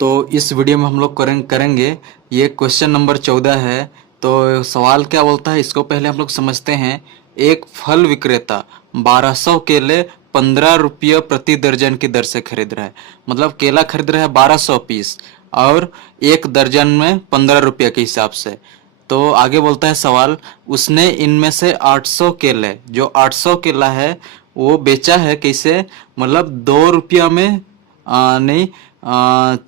तो इस वीडियो में हम लोग करेंगे ये क्वेश्चन नंबर 14 है। तो सवाल क्या बोलता है इसको पहले हम लोग समझते हैं। एक फल विक्रेता 1200 केले 15 रुपये प्रति दर्जन की दर से खरीद रहा है। मतलब केला खरीद रहा है 1200 पीस और एक दर्जन में 15 रुपये के हिसाब से। तो आगे बोलता है सवाल, उसने इनमें से 800 केले, जो 800 केला है वो बेचा है कैसे? मतलब 2 रुपया में नहीं,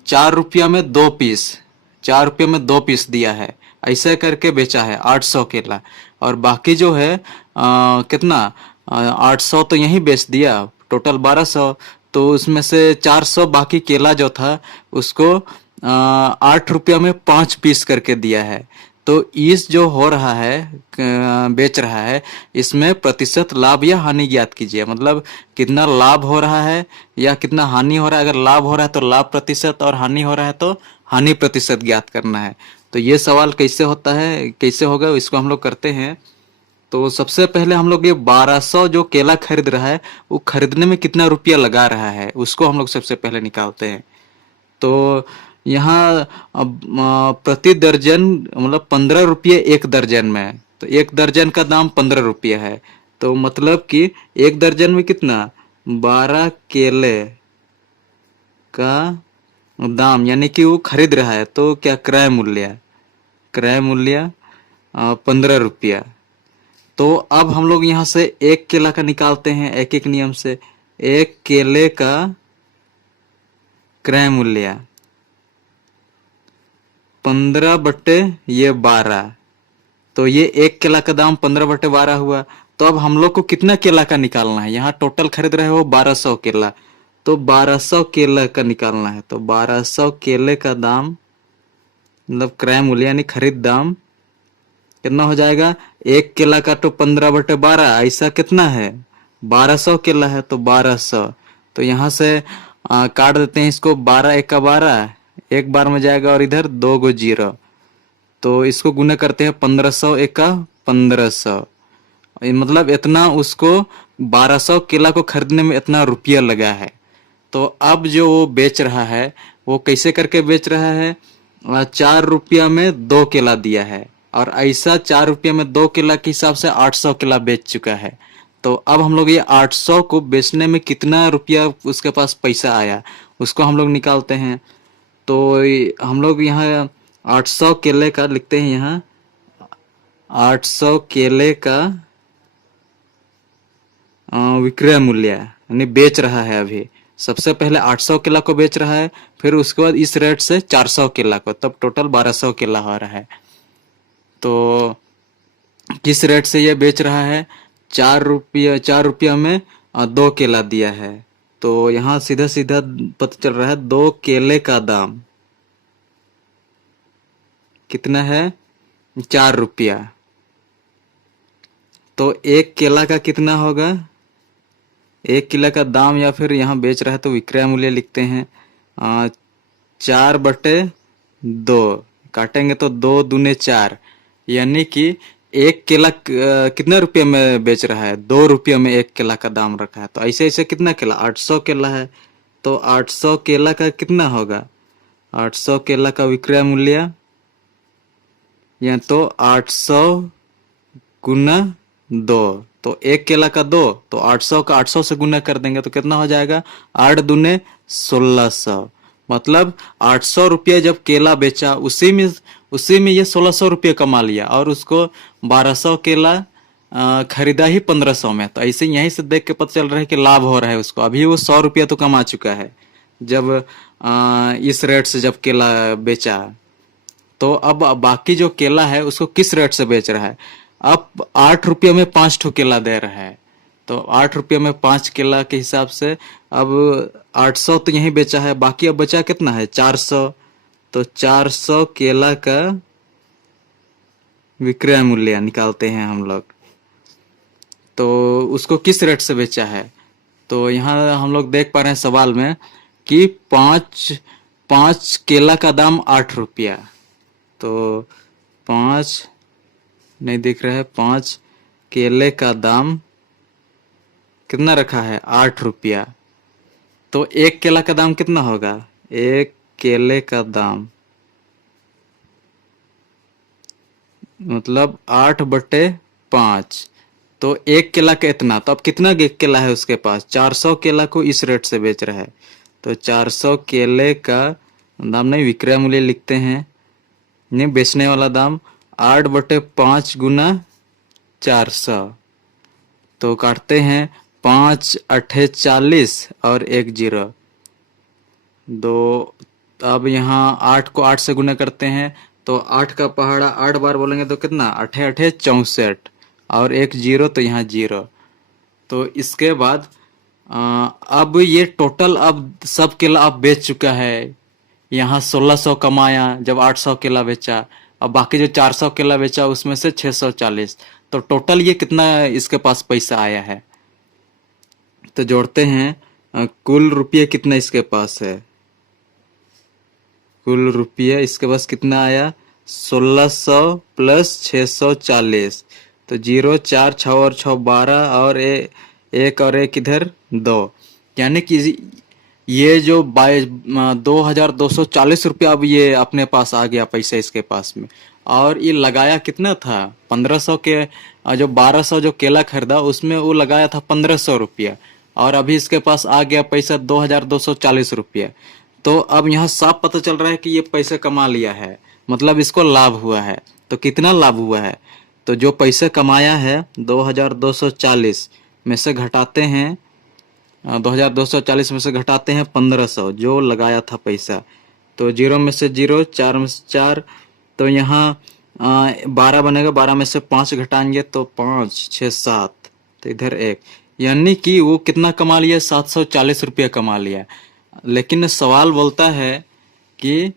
4 रुपया में 2 पीस, 4 रुपये में 2 पीस दिया है। ऐसे करके बेचा है 800 केला। और बाकी जो है कितना, 800 तो यहीं बेच दिया, टोटल 1200। तो उसमें से 400 बाकी केला जो था उसको 8 रुपया में 5 पीस करके दिया है। तो इस जो हो रहा है, बेच रहा है, इसमें प्रतिशत लाभ या हानि ज्ञात कीजिए। मतलब कितना लाभ हो रहा है या कितना हानि हो रहा है। अगर लाभ हो रहा है तो लाभ प्रतिशत और हानि हो रहा है तो हानि प्रतिशत ज्ञात करना है। तो ये सवाल कैसे होता है, कैसे होगा, इसको हम लोग करते हैं। तो सबसे पहले हम लोग ये 1200 जो केला खरीद रहा है वो खरीदने में कितना रुपया लगा रहा है उसको हम लोग सबसे पहले निकालते हैं। तो यहाँ प्रति दर्जन मतलब 15 रुपये एक दर्जन में, तो एक दर्जन का दाम 15 रुपये है। तो मतलब कि एक दर्जन में कितना, 12 केले का दाम, यानी कि वो खरीद रहा है तो क्या क्रय मूल्य, क्रय मूल्य 15 रुपया। तो अब हम लोग यहाँ से एक केला का निकालते हैं एक एक नियम से। एक केले का क्रय मूल्य 15/12, तो ये एक केला का दाम 15/12 हुआ। तो अब हम लोग को कितना केला का निकालना है, यहाँ टोटल खरीद रहे हो 1200 केला, तो 1200 केला का निकालना है। तो 1200 केले का दाम मतलब क्रय मूल्य यानी खरीद दाम कितना हो जाएगा। एक केला का तो 15/12, ऐसा कितना है 1200 केला है तो 1200। तो यहाँ से काट देते हैं इसको, 12 एक का 12 एक बार में जाएगा और इधर 2 गो 0। तो इसको गुना करते हैं 1500 एक का 1500, मतलब इतना उसको 1200 केला को खरीदने में इतना रुपया लगा है। तो अब जो वो बेच रहा है वो कैसे करके बेच रहा है, 4 रुपया में 2 केला दिया है और ऐसा 4 रुपया में 2 केला के हिसाब से 800 केला बेच चुका है। तो अब हम लोग ये 800 को बेचने में कितना रुपया उसके पास पैसा आया उसको हम लोग निकालते हैं। तो हम लोग यहाँ 800 केले का लिखते हैं, यहाँ 800 केले का विक्रय मूल्य यानी बेच रहा है अभी। सबसे पहले 800 केला को बेच रहा है, फिर उसके बाद इस रेट से 400 केला को, तब टोटल 1200 केला हो रहा है। तो किस रेट से ये बेच रहा है, 4 रुपया में 2 केला दिया है। तो यहाँ सीधा सीधा पता चल रहा है 2 केले का दाम कितना है, 4 रुपया। तो एक केला का कितना होगा, एक केला का दाम, या फिर यहाँ बेच रहा है तो विक्रय मूल्य लिखते हैं 4/2, काटेंगे तो 2 दूने 4, यानी कि एक केला कितने रुपये में बेच रहा है, 2 रुपये में एक केला का दाम रखा है। तो ऐसे ऐसे कितना केला, 800 केला है तो 800 केला का कितना होगा, 800 केला का विक्रय मूल्य या तो 800 गुना 2, तो एक केला का 2, तो 800 का 800 से गुना कर देंगे तो कितना हो जाएगा, 8 दूने 1600। मतलब 800 रुपये जब केला बेचा उसी में ये 1600 रुपये कमा लिया और उसको 1200 केला खरीदा ही 1500 में। तो ऐसे यहीं से देख के पता चल रहा है कि लाभ हो रहा है उसको। अभी वो 100 रुपया तो कमा चुका है जब इस रेट से जब केला बेचा। तो अब बाकी जो केला है उसको किस रेट से बेच रहा है, अब 8 रुपये में 5 केला दे रहा है। तो 8 रुपये में 5 केला के हिसाब से अब 800 तो यही बेचा है, बाकी अब बचा कितना है, 400। तो 400 केला का विक्रय मूल्य निकालते हैं हम लोग। तो उसको किस रेट से बेचा है, तो यहाँ हम लोग देख पा रहे हैं सवाल में कि पाँच पाँच केला का दाम 8 रुपया। तो 5 नहीं दिख रहा है, 5 केले का दाम कितना रखा है, 8 रुपया। तो एक केला का दाम कितना होगा, एक केले का दाम, मतलब 8/5। तो एक केला का इतना, तो अब कितना केला है उसके पास? 400 केला को इस रेट से बेच रहा है। तो 400 केले का दाम नहीं, विक्रय मूल्य लिखते हैं, नहीं बेचने वाला दाम 8/5 गुना 400। तो काटते हैं, 5 × 8 = 40 और 1 0 दो। अब यहाँ 8 को 8 से गुना करते हैं, तो 8 का पहाड़ा 8 बार बोलेंगे तो कितना? 8 × 8 = 64 और 1 0, तो यहाँ 0। तो इसके बाद अब ये टोटल अब सब केला आप बेच चुका है। यहाँ 1600 कमाया जब 800 केला बेचा, अब बाकी जो 400 केला बेचा उसमें से 640। तो टोटल ये कितना इसके पास पैसा आया है? तो जोड़ते हैं, कुल रुपये कितना इसके पास है? कुल रुपये इसके पास कितना आया? 1600 प्लस 640। तो 0 4 6 और 6 12 और एक और एक इधर 2, यानी कि ये जो 2240 अब ये अपने पास आ गया पैसा इसके पास में। और ये लगाया कितना था? 1500 के, जो 1200 जो केला खरीदा उसमें वो लगाया था 1500 रुपया, और अभी इसके पास आ गया पैसा 2240 रुपया। तो अब यहाँ साफ पता चल रहा है कि ये पैसे कमा लिया है, मतलब इसको लाभ हुआ है। तो कितना लाभ हुआ है? तो जो पैसे कमाया है 2240 में से घटाते हैं, 2240 में से घटाते हैं 1500 जो लगाया था पैसा। तो 0 में से 0, 4 में से 4, तो यहाँ 12 बनेगा, 12 में से 5 घटाएंगे तो 5 6 7, तो इधर 1, यानी कि वो कितना कमा लिया? 740 रुपया कमा लिया। लेकिन सवाल बोलता है कि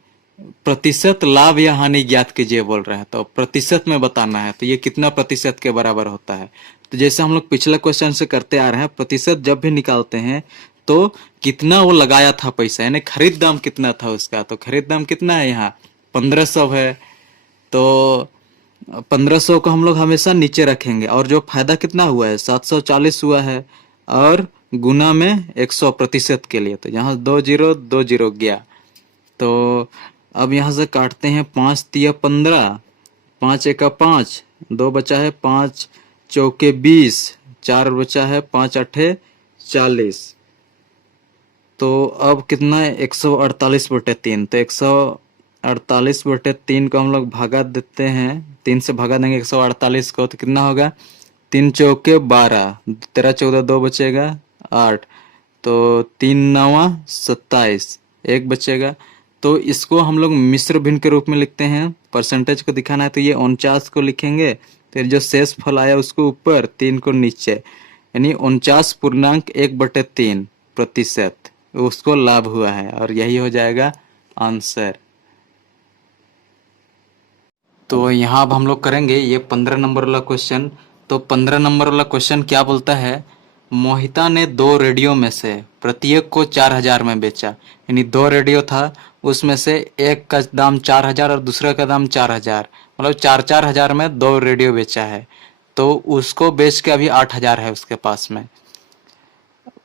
प्रतिशत लाभ या हानि ज्ञात कीजिए बोल रहा है, तो प्रतिशत में बताना है। तो ये कितना प्रतिशत के बराबर होता है? तो जैसे हम लोग पिछले क्वेश्चन से करते आ रहे हैं, प्रतिशत जब भी निकालते हैं तो कितना वो लगाया था पैसा, यानी खरीद दाम कितना था उसका। तो खरीद दाम कितना है? यहाँ 1500 है, तो 1500 को हम लोग हमेशा नीचे रखेंगे, और जो फायदा कितना हुआ है? 740 हुआ है, और गुना में 100 प्रतिशत के लिए, तो यहाँ 2 0 2 0 गया। तो अब यहाँ से काटते हैं, 5 × 15, 5 × 1 = 5, 2 बचा है, 5 × 4 = 20, 4 बचा है, 5 × 8 = 40। तो अब कितना है? 148/3। तो 148/3 को हम लोग भागा देते हैं, 3 से भागा देंगे 148 को, तो कितना होगा? 3 × 4 = 12, 13 14 2 बचेगा 8, तो 3 9 27, 1 बचेगा। तो इसको हम लोग मिश्र भिन्न के रूप में लिखते हैं, परसेंटेज को दिखाना है तो ये 49 को लिखेंगे, फिर जो शेष फल आया उसको ऊपर, 3 को नीचे, यानी 49.1/3 प्रतिशत उसको लाभ हुआ है, और यही हो जाएगा आंसर। तो यहाँ अब हम लोग करेंगे ये 15 नंबर वाला क्वेश्चन। तो 15 नंबर वाला क्वेश्चन क्या बोलता है? मोहिता ने 2 रेडियो में से प्रत्येक को 4000 में बेचा, यानी 2 रेडियो था, उसमें से एक का दाम 4000 और दूसरे का दाम 4000, मतलब 4-4 हजार में 2 रेडियो बेचा है। तो उसको बेच के अभी 8000 है उसके पास में।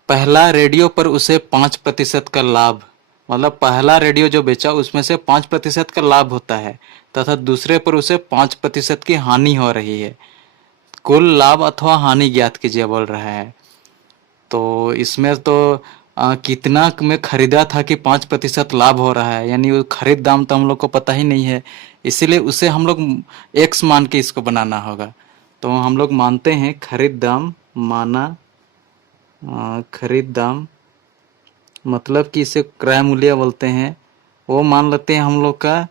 पहला रेडियो पर उसे 5% का लाभ, मतलब पहला रेडियो जो बेचा उसमें से 5% का लाभ होता है, तथा दूसरे पर उसे 5% की हानि हो रही है। कुल लाभ अथवा हानि ज्ञात कीजिए बोल रहा है। तो इसमें तो कितना में खरीदा था कि 5% लाभ हो रहा है, यानी वो खरीद दाम तो हम लोग को पता ही नहीं है, इसीलिए उसे हम लोग x मान के इसको बनाना होगा। तो हम लोग मानते हैं खरीद दाम माना, खरीद दाम मतलब कि इसे क्रय मूल्य बोलते हैं, वो मान लेते हैं हम लोग का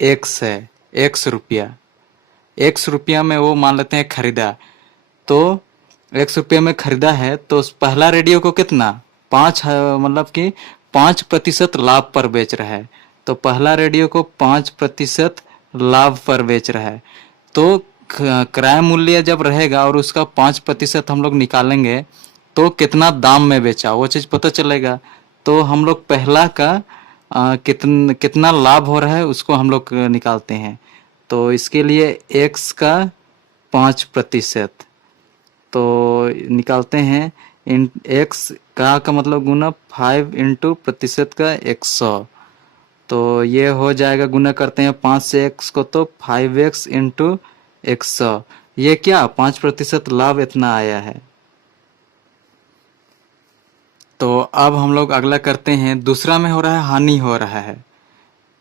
x है, x रुपया, x रुपया में वो मान लेते हैं खरीदा। तो 100 रुपये में खरीदा है, तो पहला रेडियो को कितना 5 है, मतलब कि 5% लाभ पर बेच रहा है। तो पहला रेडियो को 5% लाभ पर बेच रहा है। तो क्रय मूल्य जब रहेगा और उसका 5% हम लोग निकालेंगे तो कितना दाम में बेचा वो चीज़ पता चलेगा। तो हम लोग पहला का कितना लाभ हो रहा है उसको हम लोग निकालते हैं। तो इसके लिए x का 5%, तो निकालते हैं इन एक्स का मतलब गुना 5 इंटू प्रतिशत का 100। तो ये हो जाएगा, गुना करते हैं 5 से x को तो 5x इंटू 100। ये क्या 5% लाभ इतना आया है। तो अब हम लोग अगला करते हैं, दूसरा में हो रहा है हानि हो रहा है।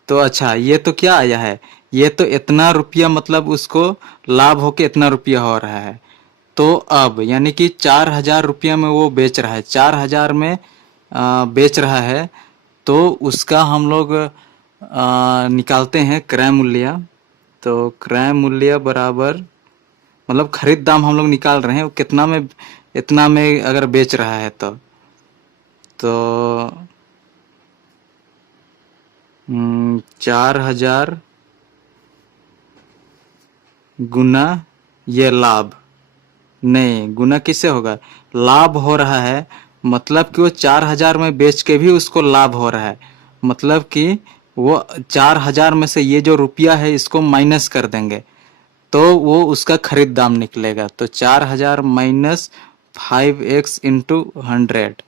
तो अच्छा, ये तो क्या आया है, ये तो इतना रुपया मतलब उसको लाभ होके इतना रुपया हो रहा है। तो अब यानी कि 4,000 रुपया में वो बेच रहा है, 4,000 में बेच रहा है। तो उसका हम लोग निकालते हैं क्रय मूल्य। तो क्रय मूल्य बराबर मतलब खरीद दाम हम लोग निकाल रहे हैं, वो कितना में, इतना में अगर बेच रहा है तो 4,000 गुना ये लाभ, नहीं गुना किससे होगा, लाभ हो रहा है। मतलब कि वो 4,000 में बेच के भी उसको लाभ हो रहा है। मतलब कि वो 4,000 में से ये जो रुपया है इसको माइनस कर देंगे तो वो उसका खरीद दाम निकलेगा। तो 4,000 माइनस 5x इंटू 100।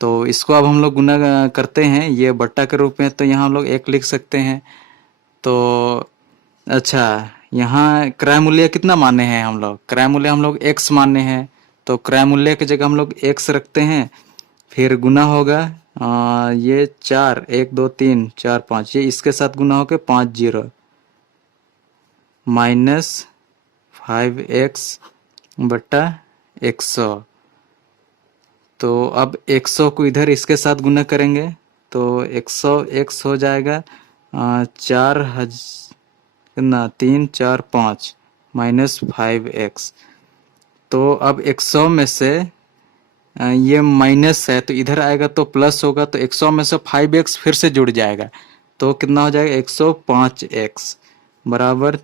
तो इसको अब हम लोग गुना करते हैं, ये बट्टा के रूप में, तो यहाँ हम लोग एक लिख सकते हैं। तो अच्छा, यहाँ क्रय मूल्य कितना माने हैं हम लोग, क्रय मूल्य हम लोग x माने हैं। तो क्रय मूल्य की जगह हम लोग x रखते हैं, फिर गुना होगा ये 4, 1 2 3 4 5, ये इसके साथ गुना होके 50 माइनस 5x बट्टा 100। तो अब 100 को इधर इसके साथ गुना करेंगे तो 100x हो जाएगा 3 4 5 माइनस 5x। तो अब 100 में से ये माइनस है तो इधर आएगा तो प्लस होगा, तो 100 में से 5x फिर से जुड़ जाएगा तो कितना हो जाएगा 105x बराबर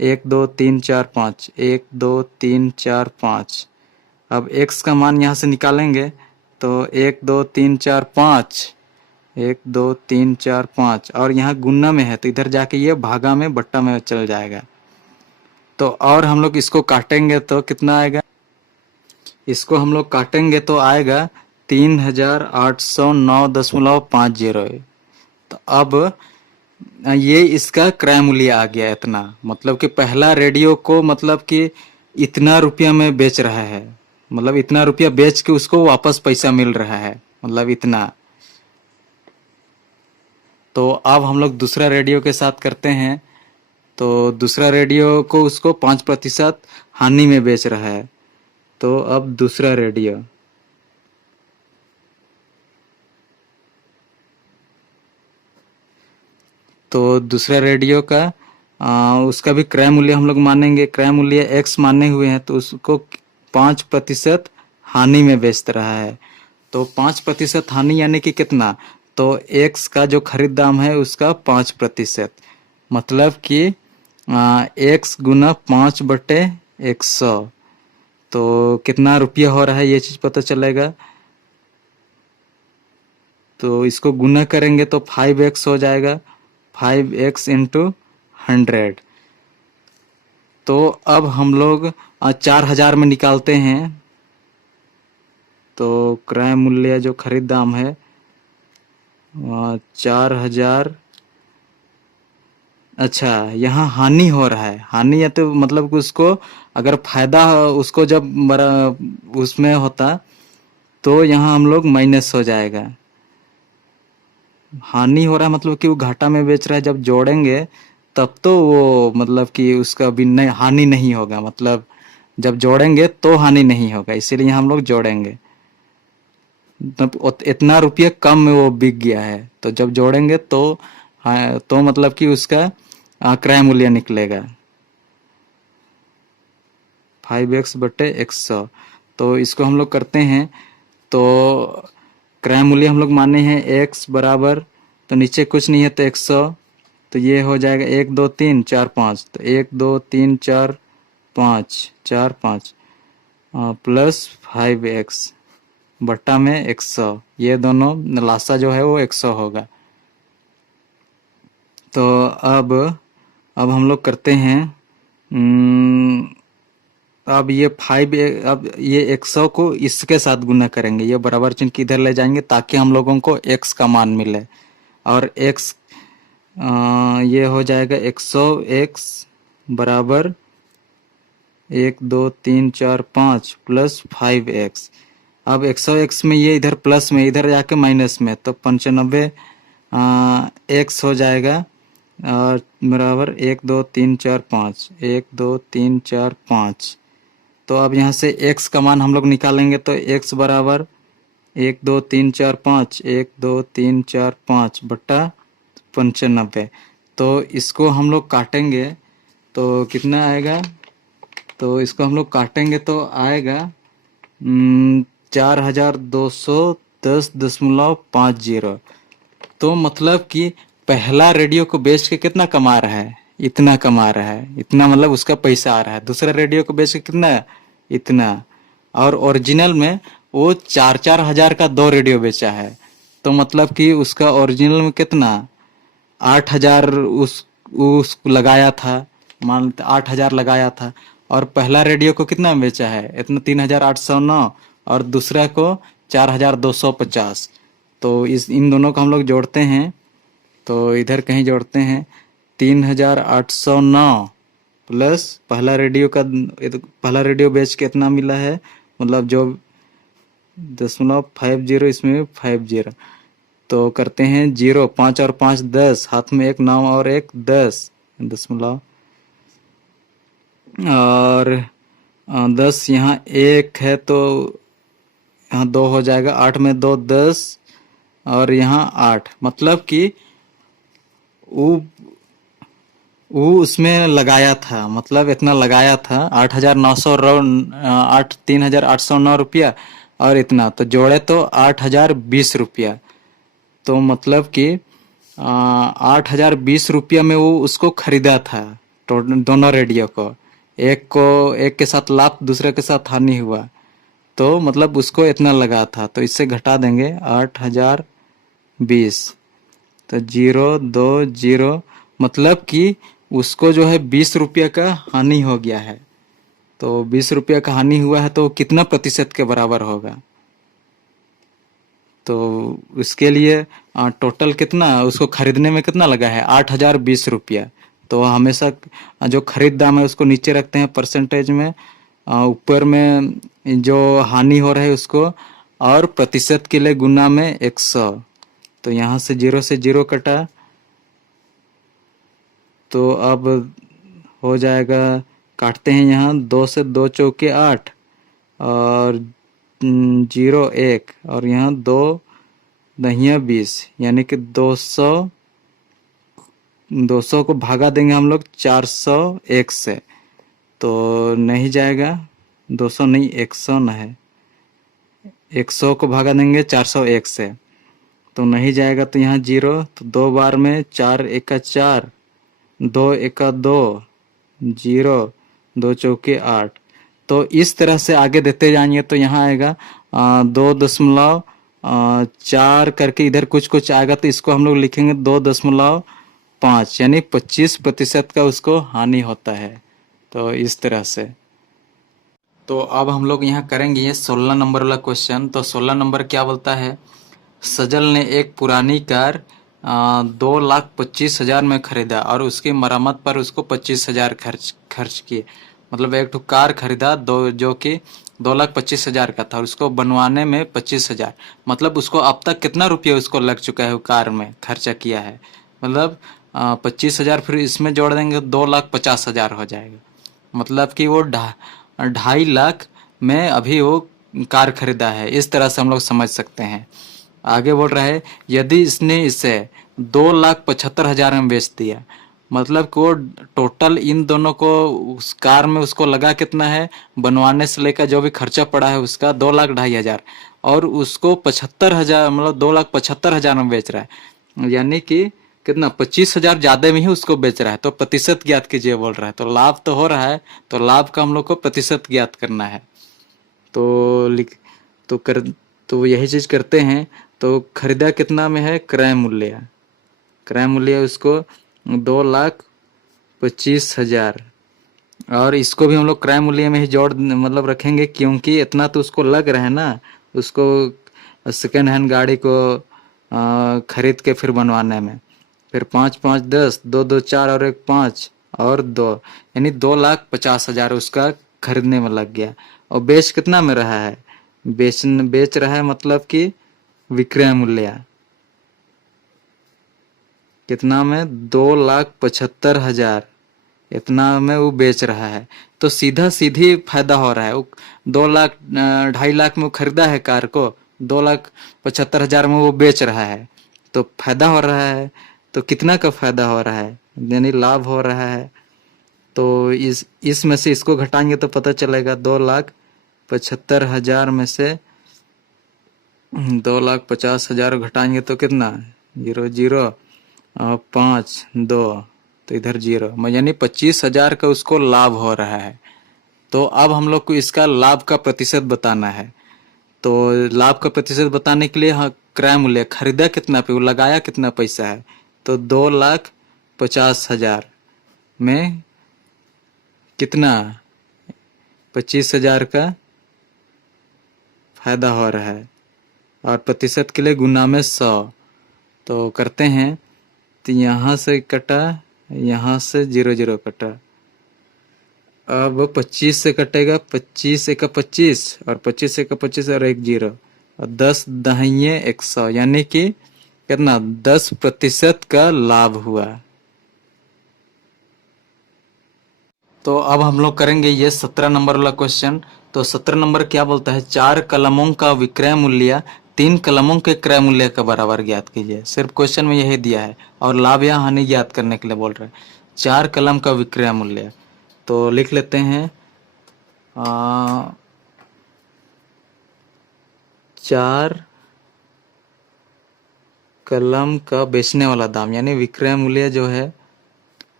1 2 3 4 5, 1 2 3 4 5। अब x का मान यहाँ से निकालेंगे तो 1 2 3 4 5, 1 2 3 4 5, और यहाँ गुना में है तो इधर जाके ये भागा में बट्टा में चल जाएगा। तो और हम लोग इसको काटेंगे तो कितना आएगा, इसको हम लोग काटेंगे तो आएगा 3,809.50। तो अब ये इसका क्रय मूल्य आ गया इतना, मतलब कि पहला रेडियो को मतलब कि इतना रुपया में बेच रहा है, मतलब इतना रुपया बेच के उसको वापस पैसा मिल रहा है, मतलब इतना। तो अब हम लोग दूसरा रेडियो के साथ करते हैं। तो दूसरा रेडियो को उसको 5% हानि में बेच रहा है। तो अब दूसरा रेडियो, तो दूसरा रेडियो का उसका भी क्रय मूल्य हम लोग मानेंगे, क्रय मूल्य x माने हुए हैं तो उसको 5% हानि में बेच रहा है। तो 5% हानि यानी कि कितना, तो x का जो खरीद दाम है उसका 5%, मतलब कि x गुना 5/100। तो कितना रुपया हो रहा है ये चीज पता चलेगा। तो इसको गुना करेंगे तो 5x हो जाएगा, 5x इंटू 100। तो अब हम लोग 4,000 में निकालते हैं। तो क्रय मूल्य जो खरीद दाम है 4,000। अच्छा, यहाँ हानि हो रहा है, हानि या तो मतलब कि उसको अगर फायदा उसको जब बड़ा उसमें होता तो यहाँ हम लोग माइनस हो जाएगा। हानि हो रहा है मतलब कि वो घाटा में बेच रहा है, जब जोड़ेंगे तब तो वो मतलब कि उसका भी नहीं, हानि नहीं होगा, मतलब जब जोड़ेंगे तो हानि नहीं होगा, इसीलिए हम लोग जोड़ेंगे। तब इतना रुपया कम में वो बिक गया है तो जब जोड़ेंगे तो हाँ, तो मतलब कि उसका क्रय मूल्य निकलेगा 5x/100। तो इसको हम लोग करते हैं। तो क्रय मूल्य हम लोग माने हैं x बराबर, तो नीचे कुछ नहीं है तो 100। तो ये हो जाएगा 1 2 3 4 5, तो 1 2 3 4 5 प्लस 5x बट्टा में 100, ये दोनों लासा जो है वो 100 होगा। तो अब हम लोग करते हैं अब ये 5, अब ये 100 को इसके साथ गुना करेंगे, ये बराबर चिन्ह किधर ले जाएंगे ताकि हम लोगों को x का मान मिले। और x ये हो जाएगा 100x बराबर 1 2 3 4 5 प्लस 5x। अब 100x में ये इधर प्लस में, इधर जाके माइनस में, तो 95 x हो जाएगा और बराबर 1 2 3 4 5, 1 2 3 4 5। तो अब यहाँ से x का मान हम लोग निकालेंगे तो x बराबर 1 2 3 4 5, 1 2 3 4 5 बट्टा 95। तो इसको हम लोग काटेंगे तो कितना आएगा, तो इसको हम लोग काटेंगे तो आएगा 4210.50। तो मतलब कि पहला रेडियो को बेच के कितना कमा रहा है, इतना कमा रहा है, इतना मतलब उसका पैसा आ रहा है। दूसरा रेडियो को बेच के कितना, इतना। और ओरिजिनल में वो 4-4 हजार का 2 रेडियो बेचा है, तो मतलब कि उसका ओरिजिनल में कितना 8 हजार उस लगाया था, मान 8 हजार लगाया था। और पहला रेडियो को कितना में बेचा है, इतना 3,809, और दूसरा को 4,250। तो इन दोनों को हम लोग जोड़ते हैं तो इधर कहीं जोड़ते हैं, 3,809 प्लस पहला पहला रेडियो बेच के इतना मिला है, मतलब जो 0.50 इसमें 50। तो करते हैं 0, 5 और 5 10, हाथ में 1 9 और 1 10 दशमलव, और 10 यहाँ 1 है तो यहाँ 2 हो जाएगा, 8 में 2 10 और यहाँ 8। मतलब कि वो उसमें लगाया था, मतलब इतना लगाया था 8,900 3,809 रुपया, और इतना तो जोड़े तो 8,020 रुपया। तो मतलब कि 8,020 रुपया में वो उसको खरीदा था दोनों रेडियो को। एक के साथ लाभ, दूसरे के साथ हानि हुआ, तो मतलब उसको इतना लगा था। तो इससे घटा देंगे 8,020, तो 0 2 0, मतलब कि उसको जो है 20 रुपया का हानि हो गया है। तो 20 रुपया का हानि हुआ है तो कितना प्रतिशत के बराबर होगा, तो उसके लिए टोटल कितना उसको खरीदने में कितना लगा है, 8,020 रुपया। तो हमेशा जो खरीद दाम है उसको नीचे रखते हैं परसेंटेज में, ऊपर में जो हानि हो रहा है उसको, और प्रतिशत के लिए गुना में 100। तो यहाँ से 0 से 0 कटा, तो अब हो जाएगा, काटते हैं यहाँ 2 से 2 चौके 8 और 0 1, और यहाँ 2 दहिया 20, यानी कि 200 को भागा देंगे हम लोग 401 से, तो नहीं जाएगा, 200 नहीं 100 न है, 100 को भागा देंगे 401 से तो नहीं जाएगा। तो यहाँ 0, तो 2 बार में 4 एका 4, 2 एका 2, 0 2 चौके 8। तो इस तरह से आगे देते जाएंगे तो यहाँ आएगा 2.4 करके इधर कुछ कुछ आएगा, तो इसको हम लोग लिखेंगे 2.5, यानी 25% का उसको हानि होता है। तो इस तरह से। तो अब हम लोग यहाँ करेंगे ये 16 नंबर वाला क्वेश्चन। तो 16 नंबर क्या बोलता है, सजल ने एक पुरानी कार 2,25,000 में खरीदा और उसकी मरम्मत पर उसको 25,000 खर्च किए। मतलब एक ठो कार खरीदा जो कि 2,25,000 का था और उसको बनवाने में 25,000। मतलब उसको अब तक कितना रुपया उसको लग चुका है वो कार में खर्चा किया है, मतलब 25,000 फिर इसमें जोड़ देंगे 2,50,000 हो जाएगा। मतलब कि वो 2.5 लाख में अभी वो कार खरीदा है। इस तरह से हम लोग समझ सकते हैं। आगे बोल रहा है, यदि इसने इसे 2,75,000 में बेच दिया, मतलब कि वो टोटल इन दोनों को उस कार में उसको लगा कितना है, बनवाने से लेकर जो भी खर्चा पड़ा है उसका 2,02,500, और उसको 75,000 मतलब 2,75,000 में बेच रहा है, यानी कि कितना 25,000 ज्यादा में ही उसको बेच रहा है। तो प्रतिशत ज्ञात कीजिए बोल रहा है, तो लाभ तो हो रहा है, तो लाभ का हम लोग को प्रतिशत ज्ञात करना है। तो लिख तो कर तो यही चीज करते हैं। तो खरीदा कितना में है, क्रय मूल्य उसको 2,25,000 और इसको भी हम लोग क्रय मूल्य में ही जोड़ मतलब रखेंगे, क्योंकि इतना तो उसको लग रहा है ना, उसको सेकेंड हैंड गाड़ी को खरीद के फिर बनवाने में। फिर 5 5 10, 2 2 4 और 1 5 और 2, यानी 2,50,000 उसका खरीदने में लग गया। और बेच कितना में रहा है, बेच रहा है मतलब कि विक्रय मूल्य कितना में, 2,75,000 इतना में वो बेच रहा है। तो सीधा सीधी फायदा हो रहा है। वो 2 लाख 2.5 लाख में वो खरीदा है कार को, 2,75,000 में वो बेच रहा है, तो फायदा हो रहा है। तो कितना का फायदा हो रहा है, यानी लाभ हो रहा है। तो इसमें से इसको घटाएंगे तो पता चलेगा, 2,75,000 में से 2,50,000 घटाएंगे तो कितना, 0 0 5 2, तो इधर 0, यानी 25,000 का उसको लाभ हो रहा है। तो अब हम लोग को इसका लाभ का प्रतिशत बताना है। तो लाभ का प्रतिशत बताने के लिए, हाँ, क्रय मूल्य खरीदा कितना पे, वो लगाया कितना पैसा है, तो 2,50,000 में कितना, 25,000 का फायदा हो रहा है। और प्रतिशत के लिए गुना में 100, तो करते हैं। तो यहाँ से कटा, यहाँ से 0 0 कटा। अब 25 से कटेगा, 25 एक 25 और 25 एक 25 और 1 0 और 10 दहिये 100, यानी कि कितना, 10% का लाभ हुआ। तो अब हम लोग करेंगे ये 17 नंबर वाला क्वेश्चन। तो 17 नंबर क्या बोलता है, 4 कलमों का विक्रय मूल्य 3 कलमों के क्रय मूल्य का बराबर ज्ञात कीजिए। सिर्फ क्वेश्चन में यही दिया है और लाभ या हानि ज्ञात करने के लिए बोल रहे हैं। 4 कलम का विक्रय मूल्य, तो लिख लेते हैं 4 कलम का बेचने वाला दाम, यानी विक्रय मूल्य जो है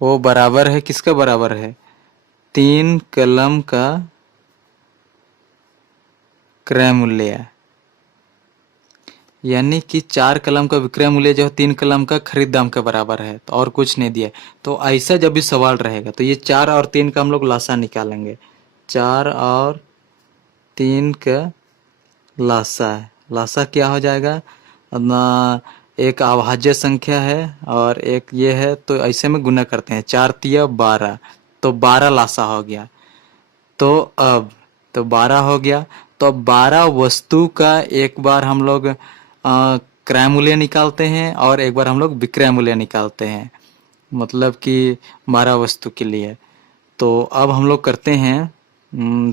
वो बराबर है, किसका बराबर है, 3 कलम का क्रय मूल्य। यानी कि 4 कलम का विक्रय मूल्य जो है 3 कलम का खरीद दाम के बराबर है, तो और कुछ नहीं दिया। तो ऐसा जब भी सवाल रहेगा तो ये 4 और 3 का हम लोग लासा निकालेंगे। 4 और 3 का लासा है, लासा क्या हो जाएगा ना, एक अभाज्य संख्या है और एक ये है, तो ऐसे में गुना करते हैं, 4 तिया 12, तो 12 लासा हो गया। तो अब तो 12 हो गया। तो अब 12 वस्तु का एक बार हम लोग क्रय मूल्य निकालते हैं और एक बार हम लोग विक्रय मूल्य निकालते हैं, मतलब कि 12 वस्तु के लिए। तो अब हम लोग करते हैं,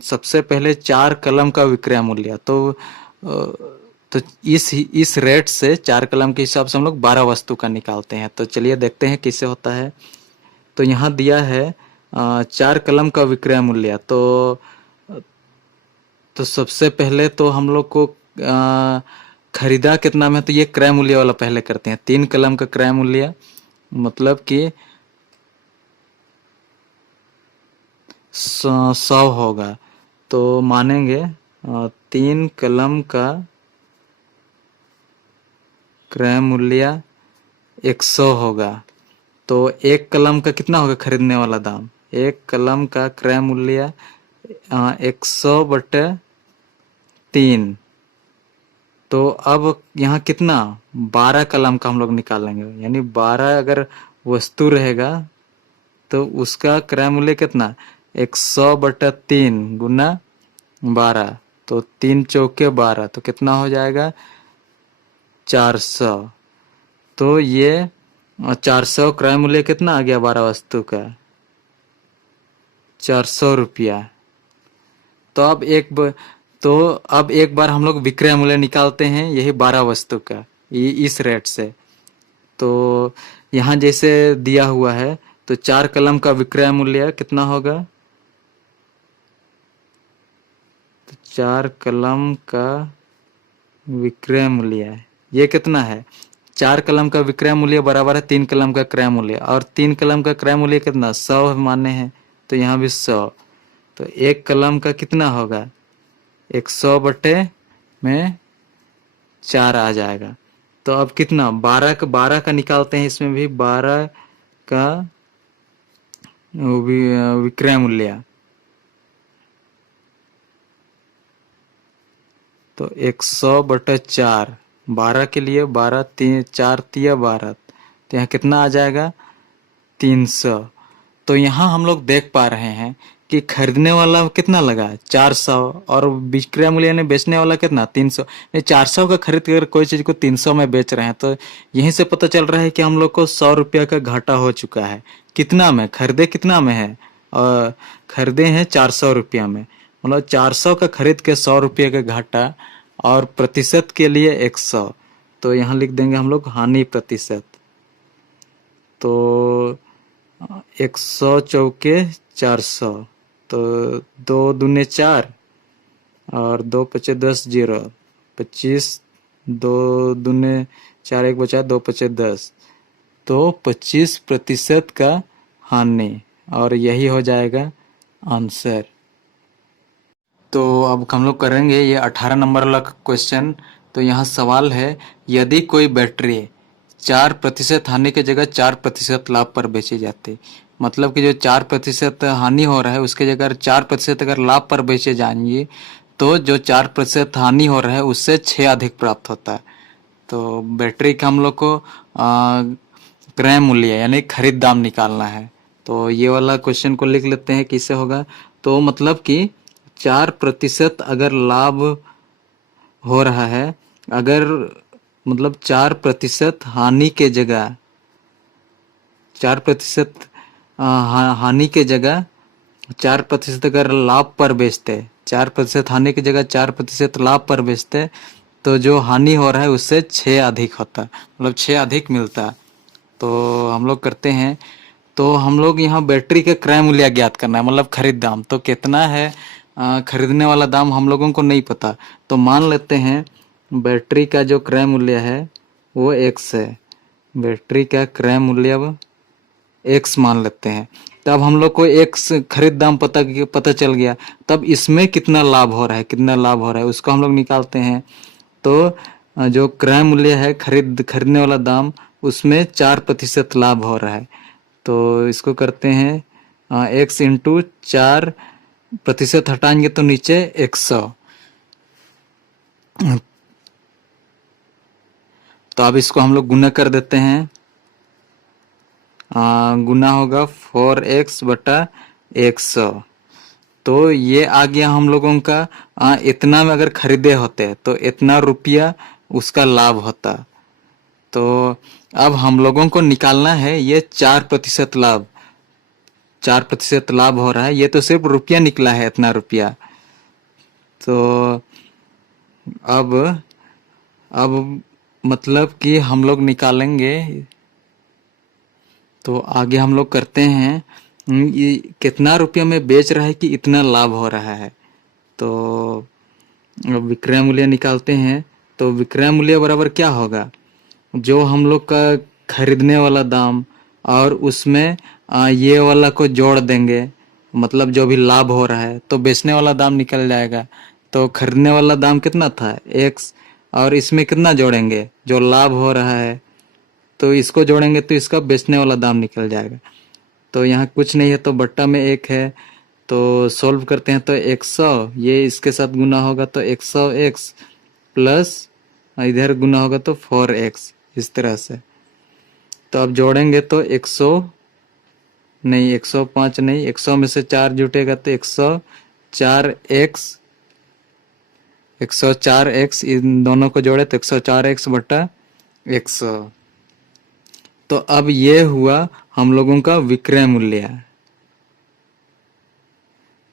सबसे पहले 4 कलम का विक्रय मूल्य। तो इस रेट से 4 कलम के हिसाब से हम लोग 12 वस्तु का निकालते हैं। तो चलिए देखते हैं कैसे होता है। तो यहाँ दिया है 4 कलम का विक्रय मूल्य। तो सबसे पहले तो हम लोग को खरीदा कितना में, तो ये क्रय मूल्य वाला पहले करते हैं। 3 कलम का क्रय मूल्य मतलब कि 100 होगा। तो मानेंगे 3 कलम का क्रय मूल्य 100 होगा। तो 1 कलम का कितना होगा खरीदने वाला दाम, 1 कलम का क्रय मूल्य 100/3। तो अब यहाँ कितना, 12 कलम का हम लोग निकालेंगे, यानी 12 अगर वस्तु रहेगा तो उसका क्रय मूल्य कितना, 100/3 गुना 12, तो 3 चौके 12, तो कितना हो जाएगा, 400। तो ये 400 क्रय मूल्य कितना आ गया 12 वस्तु का, 400 रुपया। तो अब एक बार हम लोग विक्रय मूल्य निकालते हैं, यही 12 वस्तु का, इस रेट से। तो यहाँ जैसे दिया हुआ है, तो 4 कलम का विक्रय मूल्य कितना होगा, तो 4 कलम का विक्रय मूल्य ये कितना है, 4 कलम का विक्रय मूल्य बराबर है 3 कलम का क्रय मूल्य, और 3 कलम का क्रय मूल्य कितना, 100 माने हैं, तो यहाँ भी 100। तो 1 कलम का कितना होगा, 100/4 आ जाएगा। तो अब कितना, 12 का निकालते हैं, इसमें भी 12 का वो भी विक्रय मूल्य। तो 100/4, 12 के लिए 12, 3 4 तिया 12, तो यहाँ कितना आ जाएगा 300। तो यहाँ हम लोग देख पा रहे हैं कि खरीदने वाला कितना लगा 400 और विक्रय मूल्य यानी बेचने वाला कितना 300। ये 400 का खरीद कर कोई चीज को 300 में बेच रहे हैं, तो यहीं से पता चल रहा है कि हम लोग को 100 रुपया का घाटा हो चुका है। कितना में खरीदे, कितना में है, और खरीदे हैं 400 रुपया में, मतलब 400 का खरीद के 100 रुपये का घाटा, और प्रतिशत के लिए 100। तो यहाँ लिख देंगे हम लोग हानि प्रतिशत। तो 100 चौके 400, तो 2 दूने 4 और 2 पचे 10, 0 25, 2 दूने 4, 1 बचा 2 पचे 10, तो 25% का हानि, और यही हो जाएगा आंसर। तो अब हम लोग करेंगे ये 18 नंबर वाला क्वेश्चन। तो यहाँ सवाल है, यदि कोई बैटरी 4% हानि की जगह 4% लाभ पर बेची जाती, मतलब कि जो 4% हानि हो रहा है उसके जगह 4% अगर लाभ पर बेचे जाएंगे, तो जो 4% हानि हो रहा है उससे 6 अधिक प्राप्त होता है। तो बैटरी का हम लोग को क्रय मूल्य यानी खरीद दाम निकालना है। तो ये वाला क्वेश्चन को लिख लेते हैं, किससे होगा। तो मतलब कि 4% अगर लाभ हो रहा है, अगर मतलब 4% हानि के जगह 4% हानि के जगह 4% अगर लाभ पर बेचते, 4% हानि की जगह 4% लाभ पर बेचते, तो जो हानि हो रहा है उससे 6 अधिक होता, मतलब 6 अधिक मिलता। तो हम लोग करते हैं, तो हम लोग यहाँ बैटरी का क्रय मूल्य ज्ञात करना है, मतलब खरीद दाम। तो कितना है खरीदने वाला दाम हम लोगों को नहीं पता, तो मान लेते हैं बैटरी का जो क्रय मूल्य है वो x है। बैटरी का क्रय मूल्य अब x मान लेते हैं। तब हम लोग को x खरीद दाम पता चल गया, तब इसमें कितना लाभ हो रहा है, कितना लाभ हो रहा है उसको हम लोग निकालते हैं। तो जो क्रय मूल्य है खरीदने वाला दाम, उसमें 4% लाभ हो रहा है। तो इसको करते हैं x इंटू 4% हटाएंगे तो नीचे 100। तो अब इसको हम लोग गुना कर देते हैं। गुना होगा 4x/100। तो ये आ गया हम लोगों का इतना में अगर खरीदे होते तो इतना रुपया उसका लाभ होता। तो अब हम लोगों को निकालना है ये 4% लाभ। 4% लाभ हो रहा है, ये तो सिर्फ रुपया निकला है, इतना रुपया। तो अब मतलब कि हम लोग निकालेंगे, तो आगे हम लोग करते हैं ये कितना रुपया में बेच रहा है कि इतना लाभ हो रहा है। तो अब विक्रय मूल्य निकालते हैं। तो विक्रय मूल्य बराबर क्या होगा, जो हम लोग का खरीदने वाला दाम और उसमें ये वाला को जोड़ देंगे, मतलब जो भी लाभ हो रहा है, तो बेचने वाला दाम निकल जाएगा। तो खरीदने वाला दाम कितना था x, और इसमें कितना जोड़ेंगे जो लाभ हो रहा है, तो इसको जोड़ेंगे तो इसका बेचने वाला दाम निकल जाएगा। तो यहाँ कुछ नहीं है तो बट्टा में 1 है, तो सॉल्व करते हैं तो 100 ये इसके साथ गुना होगा तो 100x प्लस इधर गुना होगा तो 4x, इस तरह से। तो अब जोड़ेंगे तो 100 नहीं 105 नहीं, 100 में से 4 जुटेगा तो 104x इन दोनों को जोड़े तो 104x/100। तो अब ये हुआ हम लोगों का विक्रय मूल्य।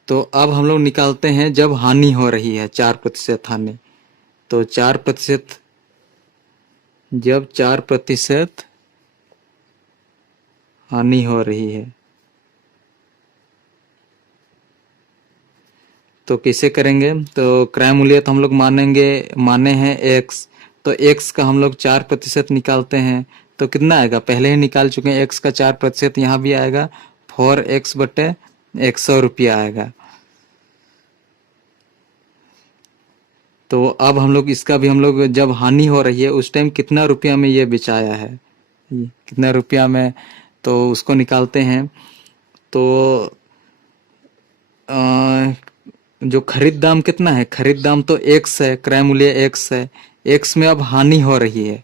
तो अब हम लोग निकालते हैं जब हानि हो रही है 4% हानि। तो 4%, जब 4% हानि हो रही है तो कैसे करेंगे। तो क्रय मूल्य तो हम लोग माने हैं x, तो x का हम लोग 4% निकालते हैं तो कितना आएगा, पहले ही निकाल चुके हैं x का 4%, यहाँ भी आएगा 4x/100 रुपया आएगा। तो अब हम लोग इसका भी हम लोग जब हानि हो रही है उस टाइम कितना रुपया में ये बेचाया है, कितना रुपया में, तो उसको निकालते हैं। तो अ, जो खरीद दाम कितना है, खरीद दाम तो एक्स है, क्रय मूल्य एक्स है, एक्स में अब हानि हो रही है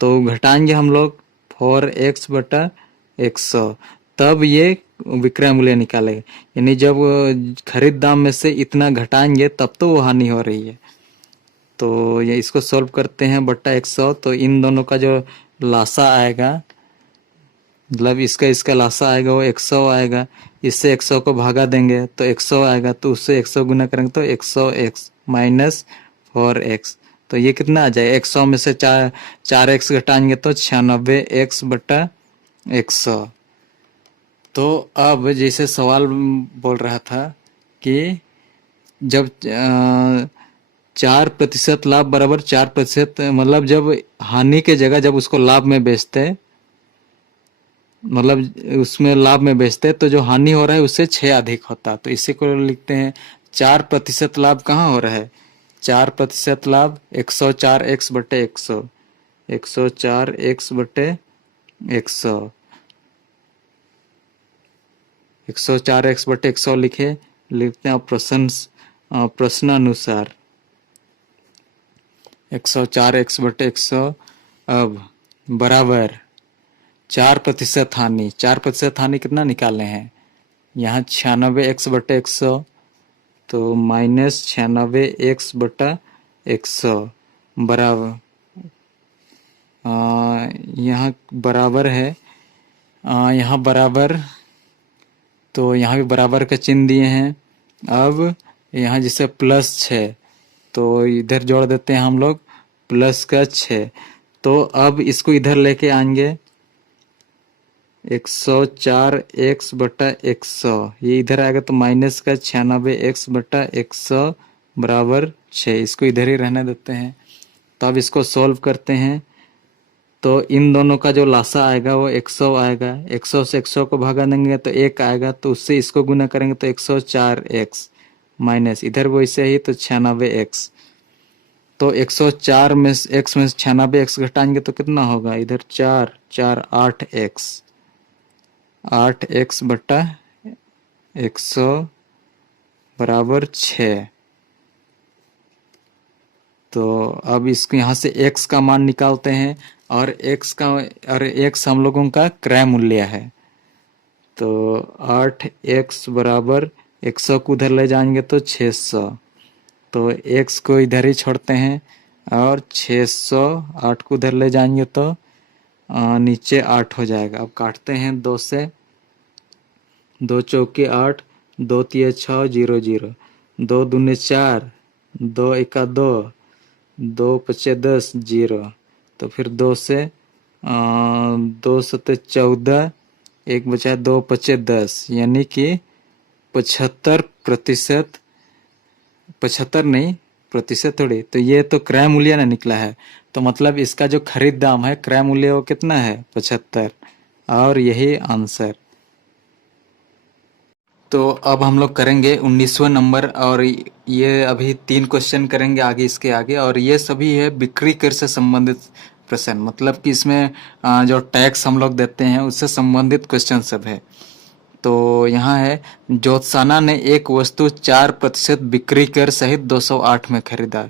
तो घटाएंगे हम लोग 4x बटा 100, तब ये विक्रय मूल्य निकालेंगे। यानी जब खरीद दाम में से इतना घटाएंगे तब तो वो हानि हो रही है। तो ये इसको सॉल्व करते हैं बट्टा 100, तो इन दोनों का जो लासा आएगा, मतलब इसका इसका लासा आएगा वो 100 आएगा, इससे 100 को भागा देंगे तो 100 आएगा, तो उससे 100 गुना करेंगे तो 100x माइनस 4x, तो ये कितना आ जाए, 100 में से 4x घटाएंगे तो 96x बटा 100। तो अब जैसे सवाल बोल रहा था कि जब 4% लाभ बराबर 4%, मतलब जब हानि के जगह जब उसको लाभ में बेचते, मतलब उसमें लाभ में बेचते तो जो हानि हो रहा है उससे 6 अधिक होता, तो इसी को लिखते हैं 4% लाभ कहाँ हो रहा है, 4% लाभ 104x बटे 100, 104x बटे 100, 104x बटे 100 लिखते हैं प्रश्न अनुसार 104x बटे 100 अब बराबर 4% हानि, 4% हानि कितना निकाले हैं, यहाँ 96x बटे 100, तो माइनस 96x बटा 100 बराबर, यहाँ बराबर है, यहाँ बराबर, तो यहाँ भी बराबर का चिन्ह दिए हैं। अब यहाँ जैसे +6 तो इधर जोड़ देते हैं हम लोग प्लस का 6, तो अब इसको इधर लेके आएंगे 104x बटा 100, ये इधर आएगा तो माइनस का 96x बटा 100 बराबर 6, इसको इधर ही रहने देते हैं। तो अब इसको सॉल्व करते हैं, तो इन दोनों का जो लासा आएगा वो 100 आएगा, 100 से 100 को भागा देंगे तो 1 आएगा, तो उससे इसको गुना करेंगे तो 104x माइनस इधर वैसे ही तो 96x, तो 104 में x में 96x घटाएंगे तो कितना होगा, इधर 4 4 8x बटा 100 बराबर 6। तो अब इसको यहाँ से x का मान निकालते हैं, और x हम लोगों का क्रय मूल्य है, तो 8x बराबर 100 को उधर ले जाएंगे तो 600, तो x को इधर ही छोड़ते हैं और 600 8 को उधर ले जाएंगे तो नीचे 8 हो जाएगा। अब काटते हैं 2 से, 2 चौके 8, 2 तिये 6 0 0, 2 दूने 4, 2 एका 2, 2 पचे 10 0, तो फिर 2 से 2 सते 14, 1 बचा 2 पचे 10, यानी कि 75%, 75 नहीं प्रतिशत थोड़ी, तो ये तो क्रय मूल्य ना निकला है, तो मतलब इसका जो खरीद दाम है क्रय मूल्य वो कितना है 75, और यही आंसर। तो अब हम लोग करेंगे 19वां नंबर, और ये अभी 3 क्वेश्चन करेंगे आगे इसके आगे, और ये सभी है बिक्री कर से संबंधित प्रश्न, मतलब कि इसमें जो टैक्स हम लोग देते हैं उससे संबंधित क्वेश्चन सब है। तो यहाँ है, ज्योत्साना ने एक वस्तु 4% बिक्री कर सहित 208 में खरीदा,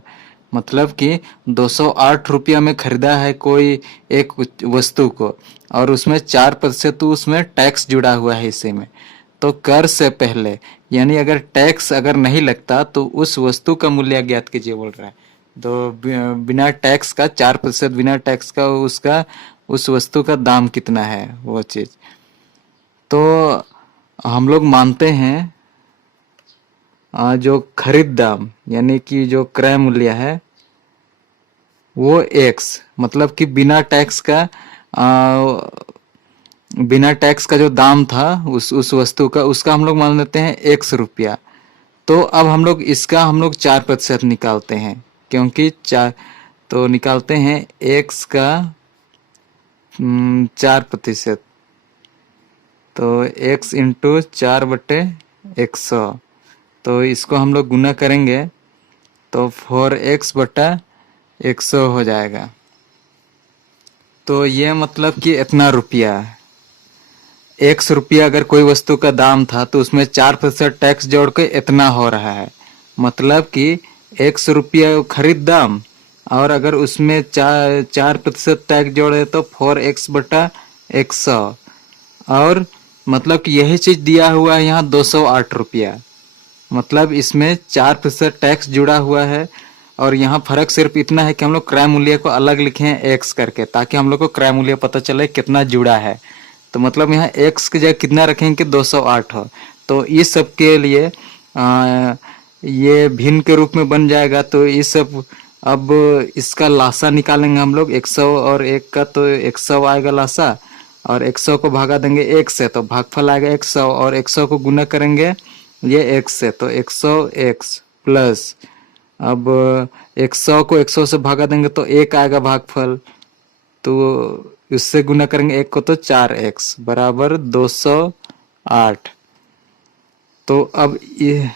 मतलब कि 208 रुपया में खरीदा है कोई एक वस्तु को, और उसमें 4% तो उसमें टैक्स जुड़ा हुआ है इसी में, तो कर से पहले, यानी अगर टैक्स अगर नहीं लगता तो उस वस्तु का मूल्य ज्ञात कीजिए बोल रहा है। तो बिना टैक्स का 4%, बिना टैक्स का उसका उस वस्तु का दाम कितना है वो चीज। तो हम लोग मानते हैं जो खरीद दाम यानी कि जो क्रय मूल्य है वो x, मतलब कि बिना टैक्स का जो दाम था उस वस्तु का, उसका हम लोग मान लेते हैं x रुपया। तो अब हम लोग इसका 4% निकालते हैं, क्योंकि तो निकालते हैं x का 4%, तो x इंटू 4 बटे 100, तो इसको हम लोग गुना करेंगे तो 4x बटा 100 हो जाएगा। तो ये मतलब कि इतना रुपया, ₹100 अगर कोई वस्तु का दाम था तो उसमें 4% टैक्स जोड़ के इतना हो रहा है। मतलब कि ₹100 खरीद दाम, और अगर उसमें 4% टैक्स जोड़े तो 4x बटा 100। और मतलब कि यही चीज दिया हुआ है यहाँ ₹208। मतलब इसमें 4% टैक्स जुड़ा हुआ है। और यहाँ फर्क सिर्फ इतना है कि हम लोग क्रय मूल्य को अलग लिखे हैं एक्स करके, ताकि हम लोग को क्रय मूल्य पता चले कितना जुड़ा है। तो मतलब यहाँ एक्स की जगह कितना रखेंगे कि 208 हो। तो इस सब के लिए ये भिन्न के रूप में बन जाएगा। तो इस सब अब इसका लासा निकालेंगे हम लोग। 100 और 1 का तो 100 आएगा लासा, और 100 को भागा देंगे 1 से तो भागफल आएगा 100, और 100 को गुना करेंगे ये 1 से तो 100x प्लस, अब 100 को 100 से भागा देंगे तो 1 आएगा भागफल, तो इससे गुना करेंगे 1 को तो 4x बराबर 208। तो अब ये,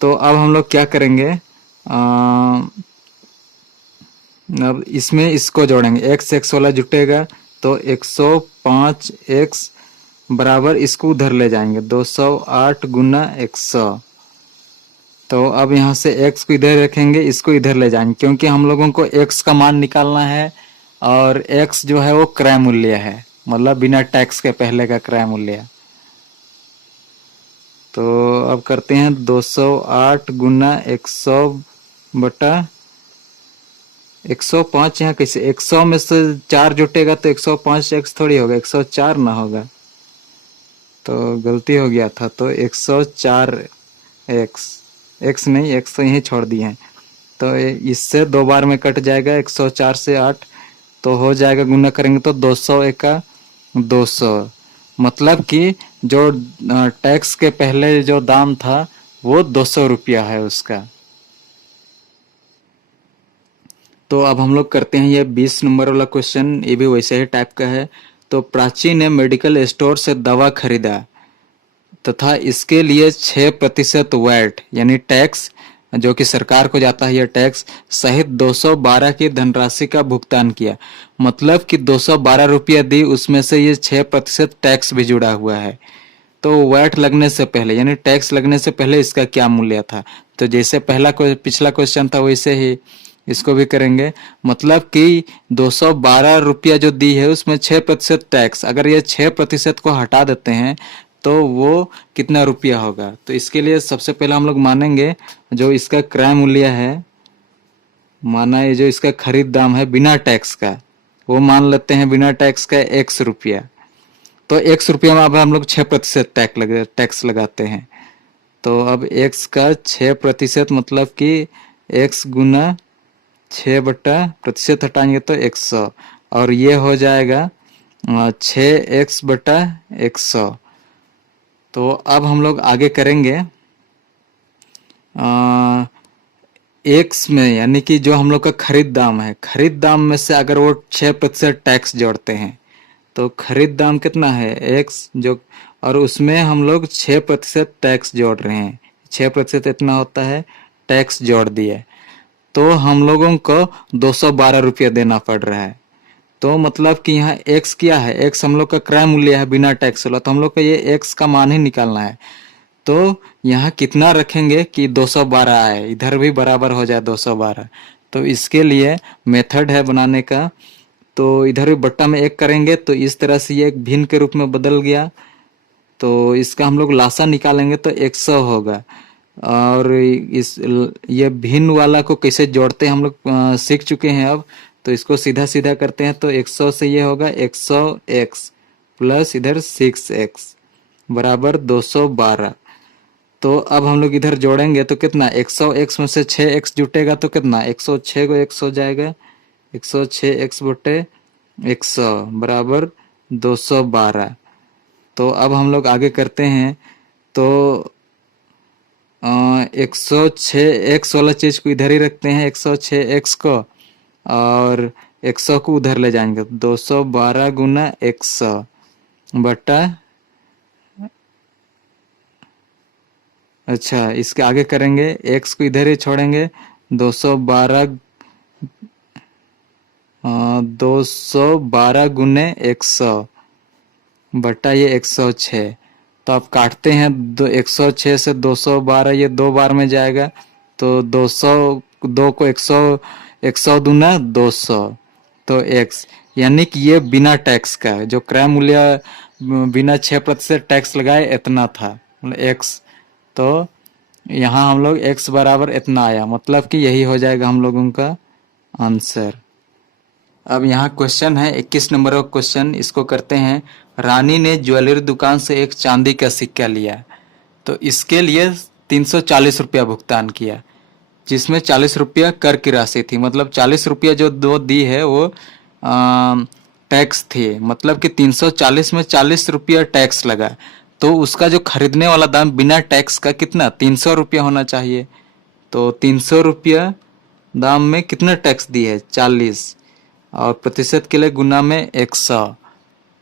तो अब हम लोग क्या करेंगे, अब इसमें इसको जोड़ेंगे, x x वाला जुटेगा तो 105x बराबर इसको उधर ले जाएंगे 208 गुना 100। तो अब यहाँ से x को इधर रखेंगे, इसको इधर ले जाएंगे, क्योंकि हम लोगों को x का मान निकालना है, और x जो है वो क्रय मूल्य है, मतलब बिना टैक्स के पहले का क्रय मूल्य। तो अब करते हैं 208 गुना 100 बटा 105। यहाँ कैसे 100 में से 4 जुटेगा तो 105x थोड़ी होगा, 104 ना होगा, तो गलती हो गया था। तो 104x, x नहीं, x तो यहीं छोड़ दिए हैं, तो इससे 2 बार में कट जाएगा 104 से 8, तो हो जाएगा गुना करेंगे तो 200 एका 200। मतलब कि जो टैक्स के पहले जो दाम था वो ₹200 है उसका। तो अब हम लोग करते हैं ये 20 नंबर वाला क्वेश्चन, ये भी वैसे ही टाइप का है। तो प्राची ने मेडिकल स्टोर से दवा खरीदा तथा इसके लिए 6% वैट यानी टैक्स, जो कि सरकार को जाता है यह टैक्स, सहित 212 की धनराशि का भुगतान किया। मतलब कि ₹212 दी, उसमें से ये 6% टैक्स भी जुड़ा हुआ है। तो वैट लगने से पहले यानी टैक्स लगने से पहले इसका क्या मूल्य था। तो जैसे पिछला क्वेश्चन था वैसे ही इसको भी करेंगे। मतलब कि ₹212 जो दी है उसमें 6% टैक्स, अगर ये 6% को हटा देते हैं तो वो कितना रुपया होगा। तो इसके लिए सबसे पहले हम लोग मानेंगे जो इसका क्रय मूल्य है, माना ये जो इसका खरीद दाम है बिना टैक्स का, वो मान लेते हैं बिना टैक्स का ₹1। तो ₹1 में अब हम लोग 6% टैक्स लगाते हैं। तो अब x का 6% मतलब कि x गुना 6 बटा प्रतिशत हटाएंगे तो 100, और ये हो जाएगा 6x बटा 100। तो अब हम लोग आगे करेंगे एक्स में, यानी कि जो हम लोग का खरीद दाम है, खरीद दाम में से अगर वो 6% टैक्स जोड़ते हैं तो खरीद दाम कितना है एक्स, जो, और उसमें हम लोग 6% टैक्स जोड़ रहे हैं, 6% इतना होता है, टैक्स जोड़ दिए, तो हम लोगों को ₹212 देना पड़ रहा है। तो मतलब कि यहाँ एक्स क्या है, एक्स हम लोग का क्रय मूल्य है बिना टैक्स वाला, तो हम लोग को ये एक्स का मान ही निकालना है। तो यहाँ कितना रखेंगे कि 212 आए, इधर भी बराबर हो जाए 212। तो इसके लिए मेथड है बनाने का, तो इधर भी बट्टा में 1 करेंगे तो इस तरह से ये एक भिन्न के रूप में बदल गया। तो इसका हम लोग लासा निकालेंगे तो 100 होगा। और इस ये भिन्न वाला को कैसे जोड़ते हैं हम लोग सीख चुके हैं अब। तो इसको सीधा सीधा करते हैं तो 100 से ये होगा 100x प्लस इधर 6x बराबर 212। तो अब हम लोग इधर जोड़ेंगे तो कितना, 100x में से 6x जुटेगा तो कितना, 106 को x हो जाएगा, 106x बटे 100 बराबर 212। तो अब हम लोग आगे करते हैं। तो 106x वाला चीज को इधर ही रखते हैं, 106x को, और 100 को उधर ले जाएंगे, 212 गुना 100 बटा, अच्छा इसके आगे करेंगे, x को इधर ही छोड़ेंगे, 212 212 गुने 100 बटा ये 106। तो आप काटते हैं, 106 से 212, ये 2 बार में जाएगा। तो 202 को 100 दूना 200, तो x, यानी कि ये बिना टैक्स का जो क्रय मूल्य बिना 6% टैक्स लगाए इतना था, मतलब x। तो यहाँ हम लोग x बराबर इतना आया, मतलब कि यही हो जाएगा हम लोगों का आंसर। अब यहाँ क्वेश्चन है 21 नंबर का क्वेश्चन, इसको करते हैं। रानी ने ज्वेलरी दुकान से एक चांदी का सिक्का लिया, तो इसके लिए 340 रुपया भुगतान किया, जिसमें 40 रुपया कर की राशि थी। मतलब 40 रुपया जो दो दी है वो टैक्स थी, मतलब कि 340 में 40 रुपया टैक्स लगा। तो उसका जो खरीदने वाला दाम बिना टैक्स का कितना, 300 रुपया होना चाहिए। तो 300 रुपया दाम में कितना टैक्स दी है, 40, और प्रतिशत के लिए गुना में 100।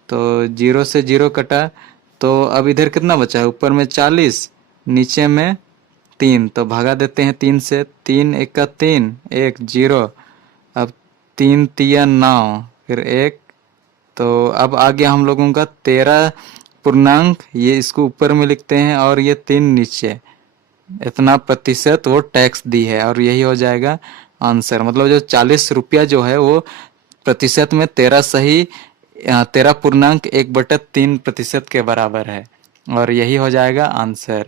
तो 0 से 0 कटा, तो अब इधर कितना बचा है, ऊपर में 40, नीचे में 3, तो भागा देते हैं 3 से। 3 एक का 3, 1 0, अब 3 तिया 9, फिर 1। तो अब आ गया हम लोगों का 13 पूर्णांक, ये इसको ऊपर में लिखते हैं और ये 3 नीचे। इतना प्रतिशत वो टैक्स दी है, और यही हो जाएगा आंसर। मतलब जो 40 रुपया जो है वो प्रतिशत में 13 सही 13 पूर्णांक 1/3% के बराबर है, और यही हो जाएगा आंसर।